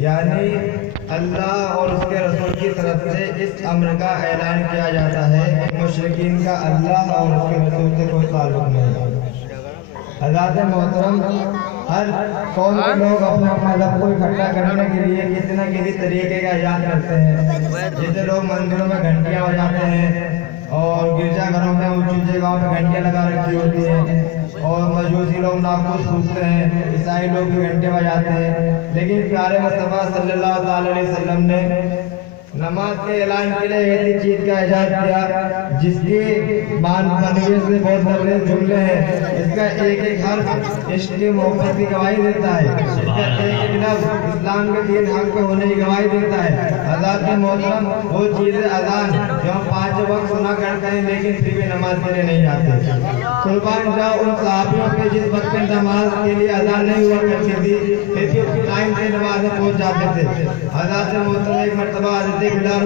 यानी अल्लाह और उसके रसूल की तरफ से इस अम्र का ऐलान किया जाता है कि मुशरिकीन का अल्लाह और उसके रसूल से कोई ताल्लुक नहीं। हज़रात मोहतरम, हर कौम के लोग अपने मज़हब को इकट्ठा करने के लिए किसी न किसी तरीके का इजाद करते हैं। जैसे लोग मंदिरों में घंटियाँ बजाते हैं और गिरजाघरों में ऊंची जगहों में घंटियाँ लगा रखी होती हैं और मजूसी लोग नाखूस फूकते हैं, ईसाई लोग भी घंटे बजाते हैं। लेकिन प्यारे मुस्तफ़ा सल्लल्लाहु अलैहि वसल्लम ने नमाज के ऐलान के लिए ऐसी चीज का इजाद किया जिसके बनवे से बहुत लंबे जुमले हैं। इसका एक एक हर्फ इश्क की मोहब्बत की गवाही देता है। इसका एक एक लफ्ज़ इस्लाम के दीन हक पे होने की गवाही देता है। हज़रात मोहतरम, वो चीज़ें अजान जो हम 5 वक्त सुना करते हैं लेकिन फिर भी नमाज के लिए नहीं जाते। कुर्बान जाओ उन सहाबियों के जिस वक्त में नमाज के लिए अजान नहीं हुआ करती थी, फिर भी टाइम से नमाज में पहुँच जाते थे। हज़रात मोहतरम, एक मरतबा बिलाल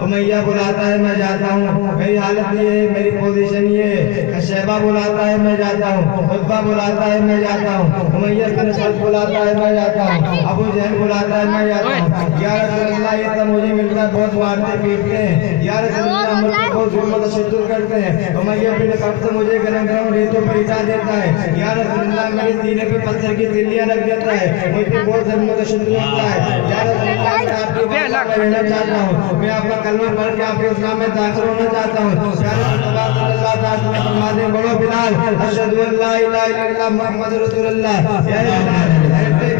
उमैया बुलाता है मैं जाता हूँ, मेरी हालत ये है, मेरी पोजीशन ये है। शैबा बुलाता है मैं जाता हूँ, उत्बा बुलाता है मैं जाता हूँ, उमैया बिन खल्द बुलाता है मैं जाता हूँ, अबू जहल बुलाता है मैं जाता हूँ। या रसूल अल्लाह, ये सब मुझे मिलकर बहुत मारते पीटते हैं। या रसूल अल्लाह, मुझे बहुत जुल्म तशद्दुद करते हैं। उमैया बिन खल्द से मुझे गरम गरम रेतों पर लिटा देता है। या रसूल अल्लाह, मेरे सीने पे पत्थर की तिल्लियां रख देता है, मुझे बहुत जुल्म तशद्दुद होता है। या रसूल अल्लाह, मैं आपकी बात कहना चाहता हूँ, मैं आपका कलमा पढ़ के आपके इस्लाम में दाखिल होना चाहता हूँ। या रसूल अल्लाह सल्लल्लाहु अलैहि वसल्लम फरमाते हैं, बोलो बिलाल, अशहदु अल्ला इलाहा इल्लल्लाह मुहम्मद रसूलुल्लाह। या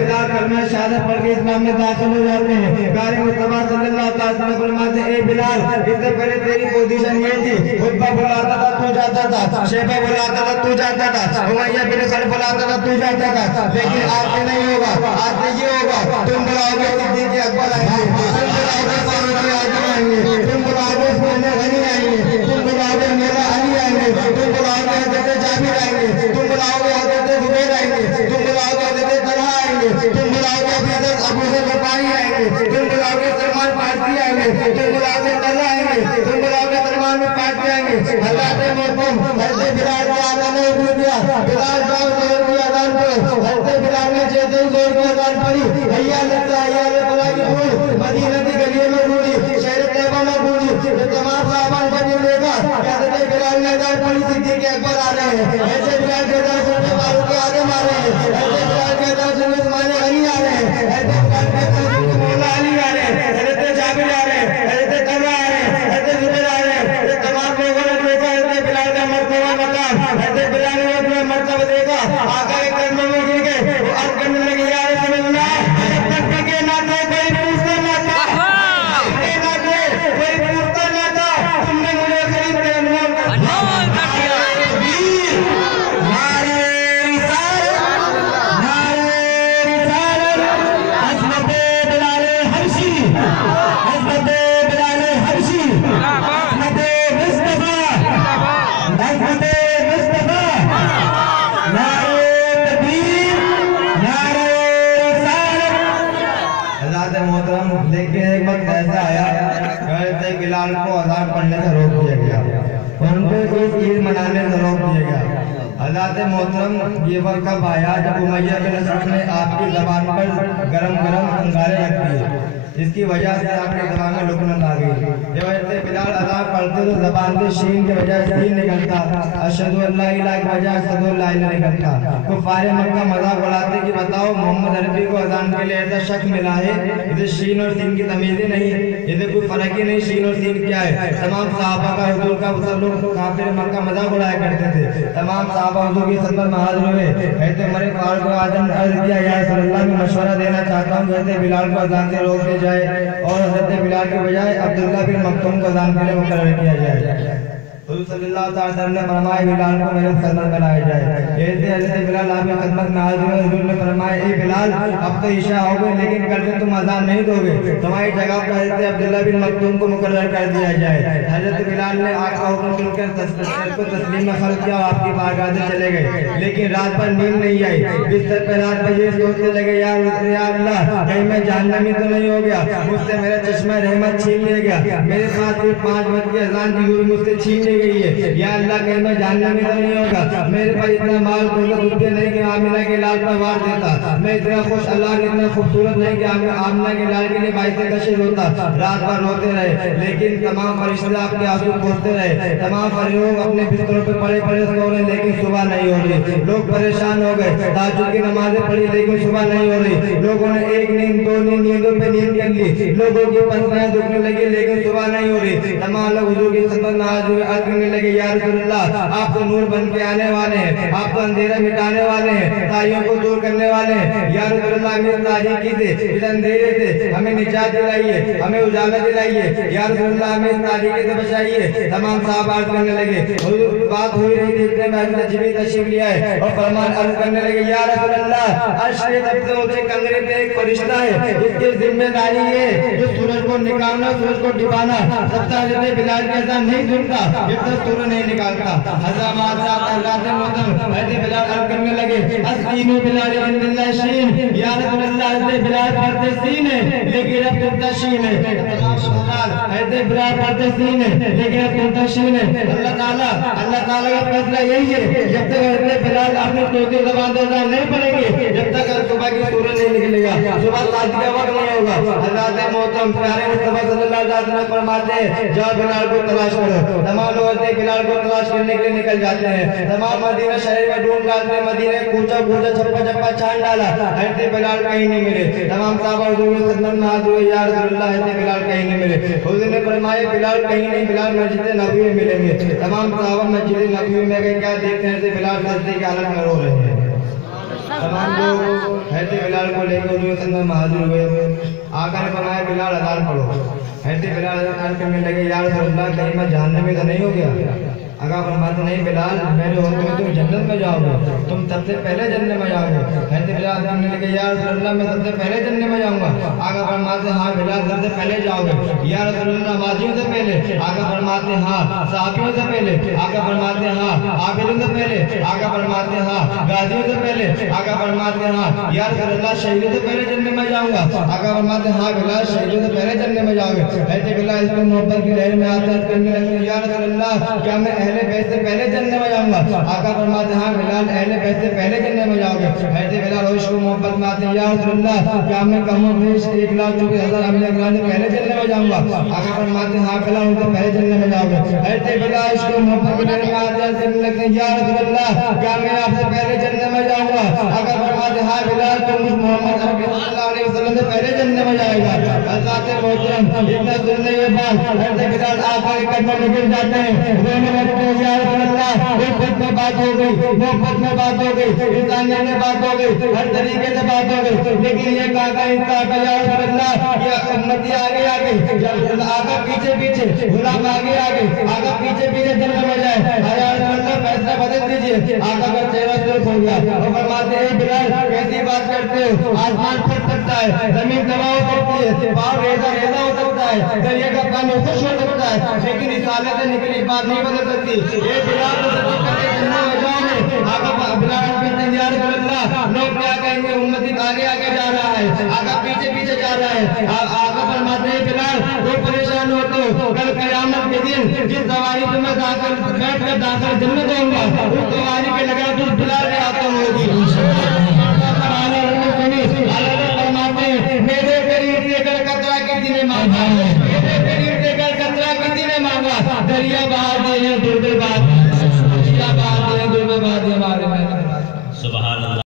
बिलाल कलमा शहादत पढ़ के इस्लाम में दाखिल हो जाते हैं। प्यारे मुस्तफा सल्लल्लाहु अलैहि वसल्लम फरमाते हैं, ए बिलाल, इससे पहले तेरी पोजीशन ये थी, उत्बा बुलाता था तू जाता था, शैबा बुलाता था तू जाता था, उमैया बिन खल्द बुलाता था तू जाता था। लेकिन आज से नहीं होगा, आज से ये होगा, तुम बुलाओगे सिद्दीक़ अकबर आएंगे, तुम बुलाओगे फारूक आज़म आएंगे, तुम बुलाओगे उस्मान गनी आएंगे, तुम बुलाओगे मौला अली आएंगे, तुम बुलाओगे हज़रत जाबिर आएंगे, तुम बुलाओगे हज़रत जुबैर आएंगे, तुम बुलाओगे हज़रत तलहा आएंगे, तुम बुलाओगे अबू ज़र गफ़ारी आएंगे, तुम बुलाओगे सलमान फारसी आएंगे, तुम बुलाओगे तलहा आएंगे, तुम बुलाओगे सलमान फारसी आएंगे। हज़रत मोहतरम, हज़रत बिलाल का आज़ान ने हुक्म दिया, बिलाल जाओ ज़ोर की अज़ान पढ़ो। हज़रत बिलाल ने जैसे ही ज़ोर की अज़ान पढ़ी, हैया लल्लाह हैया अला फलाह की धूल मदीना की गलियों में गूंजी, शहर तैयबा में गूंजी। ये तमाम सहाबा ने जब देखा हज़रत बिलाल ने अज़ान पढ़ी, सिद्दीक़ अकबर आ रहे हैं, ऐसे बिलाल के अज़ान सुनने फारूक आज़म आ रहे हैं, ऐसे बिलाल के अज़ान सुनने उस्मान गनी आ रहे हैं, ऐसे बिलाल के अज़ान सुनने मौला अली आ रहे हैं, हज़रत जाबिर आ रहे हैं, हज़रत तलहा आ रहे हैं, हज़रत जुबैर आ रहे हैं। ये तमाम लोगों ने देखा हज़रत बिलाल का मर्तबा मकाम, हज़रत बिलाल ने अपना मर्तबा देखा, आका के कदमों में गिर गए, वो अर्ज़ करने लगे, या रसूल अल्लाह, तकबीर के नाते कोई पूछता ना था, के नाते कोई पूछता ना था, तुमने मुझे खरीद के अनमोल कर दिया। नारे रिसालत, नारे रिसालत, हज़रत बिलाल हबशी, हज़रत बिलाल हबशी, हज़रत मुस्तफा, हज़रत मुस्तफा, नारे तकबीर, नारे रिसालत। हज़रत मोहतरम, लेकिन एक वक्त ऐसा आया, हज़रत बिलाल को अज़ान पढ़ने से रोक दिया गया, उनको एक ईद मनाने से रोक दिया गया। हज़रत मोहतरम, ये वक्त कब आया जब उमैया बिन खल्द ने आपकी ज़बान पर गरम गरम अंगारे रख दिए, जिसकी वजह से आपकी ज़बान में लुकनत आ गई। जब हज़रत बिलाल अज़ान पढ़ते तो ज़बान से शीन के बजाय सीन निकलता, अशहदु अल्ला इलाहा की बजाय अशहदु अल्ला इलाहा निकलता। कुफ़ारे मक्का मज़ाक उड़ाते कि बताओ मोहम्मद अरबी को अज़ान के लिए ऐसा शक मिला है, इधर शीन और सीन की तमीज़ नहीं है, इधर कोई फ़र्क ही नहीं, शीन और सीन क्या है। तमाम सहाबा का हुजूर का सब लोग काफिर मक्का मज़ाक उड़ाया करते थे। तमाम सहाबा हुजूर की खिदमत में हाज़िर हुए, कहते उमर फारूक आज़म ने अर्ज़ किया, या रसूल अल्लाह, मैं मशवरा देना चाहता हूँ, कहते बिलाल को अज़ान से रोक दिया जाए और हज़रत बिलाल के बजाय अब्दुल्लाह बिन मक्तूम को अज़ान के लिए मुकर्रर किया जाए। हुज़ूर सल्लल्लाहु अलैहि वसल्लम ने फरमाया बिलाल को मेरे खिदमत में लाया जाए। कहते हज़रत बिलाल आपकी खिदमत में हाज़िर हुए। हुज़ूर ने फरमाया, ए बिलाल, अब तो इशा हो गई, लेकिन कल से तुम अज़ान नहीं दोगे, तुम्हारी जगह पर हज़रत अब्दुल्लाह बिन मक्तूम को मुकर्रर कर दिया जाए। हज़रत बिलाल ने आका हुक्म सुनकर तस्लीम में खल्क़ किया, आपकी बारगाह से चले गए। लेकिन रात भर नींद नहीं आई, बिस्तर पर रात भर ये सोचने लगे, या अल्लाह, कहीं मैं जहन्नमी तो नहीं हो गया, मुझसे मेरा चश्मा रहमत छीन लिया गया, मेरे पास सिर्फ 5 वक्त की अज़ान की हुई, मुझसे छीन गई है। या अल्लाह कहीं मैं जानने में नहीं होगा, मेरे पास इतना माल रुपये नहीं कि आमिना के लाल पर वार देता, मैं इतना खुश अल्लाह ने इतना खूबसूरत नहीं कि आमिना के लाल के लिए बाइक से कशिश होता, रात भर रोते रहे, लेकिन तमाम फरिश्ते आपके आंसू पोंछते रहे, तमाम लोग अपने बिस्तरों पर पड़े पड़े सो रहे, लेकिन सुबह नहीं हो रही। लोग परेशान हो गए, ताजुद की नमाजें पढ़ी लेकिन सुबह नहीं हो रही। लोगों ने एक नींद दो नींदों पे नींद कर ली, लोगों की पसलियां दुखने लगी लेकिन सुबह नहीं हो रही। तमाम लोग हुजूर की खिदमत में हाजिर अर्ज करने लगे, या रसूलल्लाह आप तो नूर बन के आने वाले हैं, आप तो अंधेरा मिटाने वाले हैं, ताइयों को दूर करने वाले हैं। या रसूलल्लाह हमें तारीकी से, इस अंधेरे से हमें निजात दिलाइए, हमें उजाला दिलाइए, या रसूलल्लाह हमें तारीकी से बचाइए। तमाम साहब अर्ज करने लगे, बात हो रही थी इतने में नजमी तशरीफ लिया है और फरमान अर्ज करने लगे, या रसूलल्लाह अर्श के सबसे ऊंचे कंगरे पे एक फरिश्ता है, इसकी जिम्मेदारी है जो सूरज को निकालना, सूरज को डुबाना। सबसे पहले बिलाल के अज़ान नहीं सुनता जब तक सूरज नहीं निकालता। हज़ामात रात मौसम ऐसे बिलाल अर्ज करने लगे, अस्सीन बिलाल बिल्लाह शीन, या रसूलल्लाह ऐसे बिलाल पढ़ते सीन है लेकिन अब तुमता शीन है, ऐसे बिलाल पढ़ते सीन है लेकिन अब तुमता शीन है। अल्लाह ताला का फैसला यही है, जब तक ऐसे बिलाल अपनी तोती ज़बान से अज़ान नहीं पढ़ेंगे, जब तक सुबह की सूरज नहीं निकलेगा, सुबह साजी का वक्त नहीं होगा। हज़रत मोहतरम प्यारे मुस्तफा सल्लल्लाहु अलैहि वसल्लम फरमाते हैं, जाओ बिलाल को तलाश करो। तमाम लोग ऐसे बिलाल को तलाश करने के लिए निकल जाते हैं, तमाम मदीना शहर में ढूंढ डालते हैं, मदीने कूचा कूचा छप्पा छप्पा छान डाला, ऐसे बिलाल कहीं नहीं मिले। तमाम साहब हुजूर की खिदमत में हाजिर हुए, या रसूलल्लाह ऐसे बिलाल कहीं नहीं मिले। हुजूर ने फरमाया बिलाल कहीं नहीं, बिलाल मस्जिद नबवी में मिलेंगे। तमाम साहब मस्जिद नबवी में गए, क्या देखते हैं ऐसे बिलाल सजदे की हालत में रो रहे हैं। तमाम लोग ऐसे बिलाल को लेकर हुजूर की खिदमत में हाजिर हुए, आका ने फरमाया बिलाल अज़ान पढ़ो। ऐसे बिलाल अज़ान करने लगे, या रसूलल्लाह कहीं मैं जानने में तो नहीं हो गया? आका फरमाते नहीं बिलाल, मेरे होते हुए तुम जन्नत में जाओगे, तुम सबसे पहले जन्नत में जाओगे। ऐसे बिलाल कहने लगे, या रसूलल्लाह मैं सबसे पहले जन्नत में जाऊंगा। आका फरमाते हाँ बिलाल सबसे पहले जाओगे। या रसूलल्लाह नमाजियों से पहले? आका फरमाते हाँ। सहाबियों से पहले? आका फरमाते हाँ। आबिदों से पहले? आका फरमाते हाँ। गाजियों से पहले? आका फरमाते हाँ। या रसूलल्लाह शहीदों से पहले जन्नत में जाऊंगा। आका फरमाते हाँ बिलाल शहीदों से पहले जन्नत में जाओगे। ऐसे बिलाल इसको मोहब्बत की लहर में आते करने लगे, या रसूलल्लाह क्या मैं अहले बैत से पहले जन्नत में जाऊंगा? आका फरमाते हाँ बिलाल अहले बैत से पहले जन्नत में जाओगे। ऐसे बिलाल होश को मोहब्बत में आते, या रसूलल्लाह क्या मैं कम बेश 1,40,000 अम्बिया किराम से पहले जन्नत में जाऊंगा? आका फरमाते हाँ बिलाल उनसे पहले जन्नत में जाओगे। ऐसे बिलाल इसको मोहब्बत की लहर में आते करने लगते, या रसूलल्लाह क्या मैं आपसे पहले जन्नत में जाऊंगा? आका फरमाते हाँ बिलाल तुम मोहम्मद सल्लल्लाहु अलैहि वसल्लम से पहले जन्नत में जाएगा। हज़रत मोहतरम इतना सुनने के बाद ऐसे बिलाल आका के कदमों में गिर जाते हैं, रोने लगते हैं, या रसूलल्लाह मोहब्बत में बात हो गई, मोहब्बत में बात हो गई, इंसानियत में बात हो गई, हर तरीके से बात हो गई, लेकिन ये काका इंसा का या रसूलल्लाह ये उम्मती आगे आगे, आका पीछे पीछे, गुलाम आगे आगे, आका पीछे पीछे जन्नत में जाए। या रसूलल्लाह फैसला बदल दीजिए। आका का चेहरा सुर्ख हो गया और फरमाते हैं बिलाल कैसी बात करते हो? आसमान फट सकता है, जमीन तबाह हो सकती है, पहाड़ रेजा रेजा हो सकता है, दरिया का पानी खुश हो सकता है, लेकिन इस हालत से निकली बात नहीं बदल सकती। ये बिलाल तो सच्ची करके जन्नत में जाओगे। आका बिलाल कहते हैं, या रसूलल्लाह लोग क्या कहेंगे? उम्मती आगे आगे जा रहा है, आका पीछे पीछे जा रहा है। आका फरमाते हैं बिलाल वो परेशान होते हो, कल क़यामत के दिन जिस सवारी तुम्हें दाखिल बैठ कर दाखिल जन्नत दूंगा, उस सवारी के लगा जिस बिलाल के हाथों होगी।